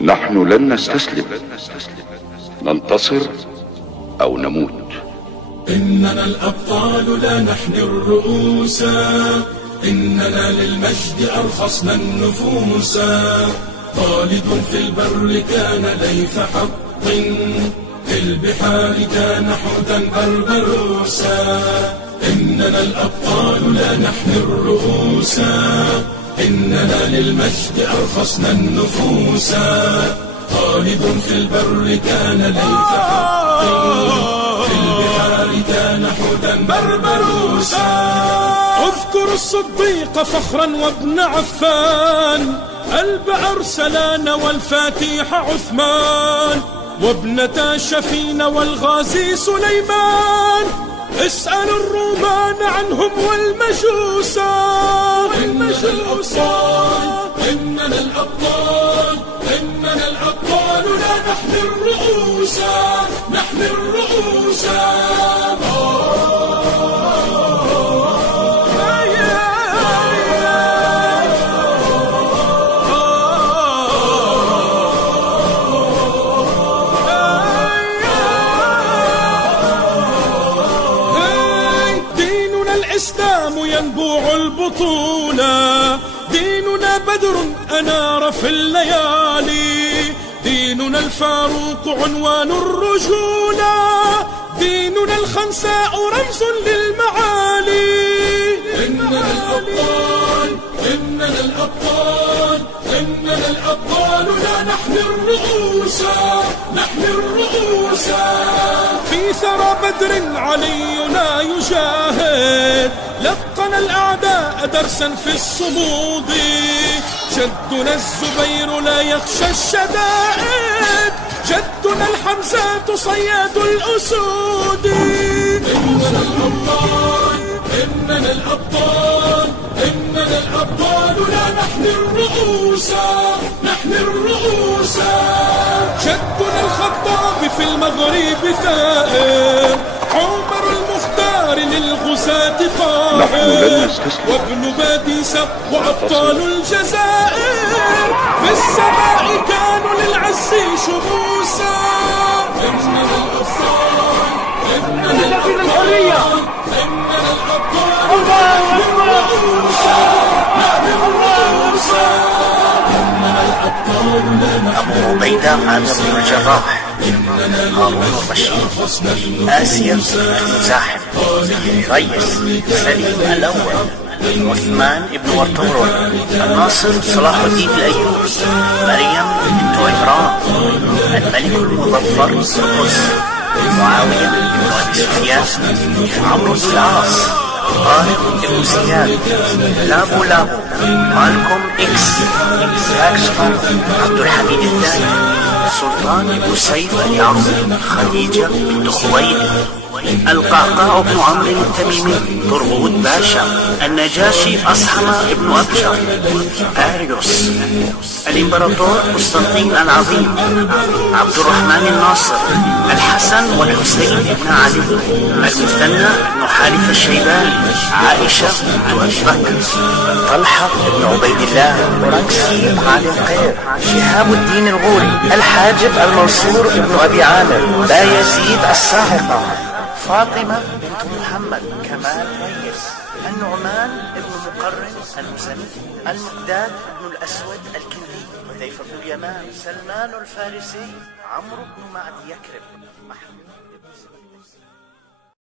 نحن لن نستسلم، ننتصر أو نموت. إننا الأبطال لا نحن الرؤوس، إننا للمجد أرخصنا النفوس. خالد في البر كان ليث حق، في البحار كان حوتا بربروسا. إننا الأبطال لا نحن الرؤوس، إننا للمجد أرخصنا النفوس. خالد في البر كان ليث حق، في البحار كان حوتا بربروسا. اذكر الصديق فخرا وابن عفان، قلب أرسلان والفاتيح عثمان، وابنتا شفين والغازي سليمان. اسأل الرومان عنهم والمجوسا. إننا الأبطال، إننا الأبطال لا نحن الرؤوس، نحن الرؤوس. الإسلام ينبوع البطولة، ديننا بدر أنار في الليالي، ديننا الفاروق عنوان الرجولة، ديننا الخنساء رمز للمعالي. إننا الأبطال، إننا الأبطال، إننا الأبطال لا نحن الرؤوس، نحن الرؤوس. في ثرى بدر علينا يجاهد، لقن الأعداء درسا في الصمود. جدنا الزبير لا يخشى الشدائد، جدنا الحمزة صياد الأسود. إننا الأبطال، إننا الأبطال، إننا الأبطال لا نحن الرؤوس، نحن الرؤوس. جدنا الخطاب في المغرب ثائر، عمر المختار للغزاة قاهر، وابن باديسة وأبطال الجزائر في السماء كانوا للعز شموسا. إننا الأبطال، إننا الأبطال، إننا الأبطال نحن الرؤوس، نحن الرؤوس. إننا الأبطال لا نحن أبو عبيدة عامر بن الجراح، هارون الرشيد، آسيا بن مزاحم، ريس سليم الأول، عثمان بن ورطورون، الناصر صلاح الدين الأيوبي، مريم بنت عمران، الملك المظفر قطز، معاوية بن أبي سفيان، عمرو بن العاص، طارق بن زياد، لابو مالكوم إكس، زاكسبر، عبد الحميد الثاني، سلطان بن سيف اليعربي، خديجة بنت خويلد، القعقاع بن عمرو التميمي، طرغوت باشا، النجاشي أصحم بن أبشر، أريوس، الإمبراطور قسطنطين العظيم، عبد الرحمن الناصر، الحسن والحسين بن علي، المثنى بن حارث الشيباني، عائشة بنت أبي بكر، طلحة بن عبيد الله، ورقسي علي القير، شهاب الدين الغوري، الحاجب المنصور بن أبي عامر، بايزيد الصاعقة، فاطمة بنت محمد، كمال ريس، النعمان بن مقرن المزني، المقداد بن الأسود الكندي، حذيفة بن اليمان، سلمان الفارسي، عمرو بن معد يكرب، محمود بن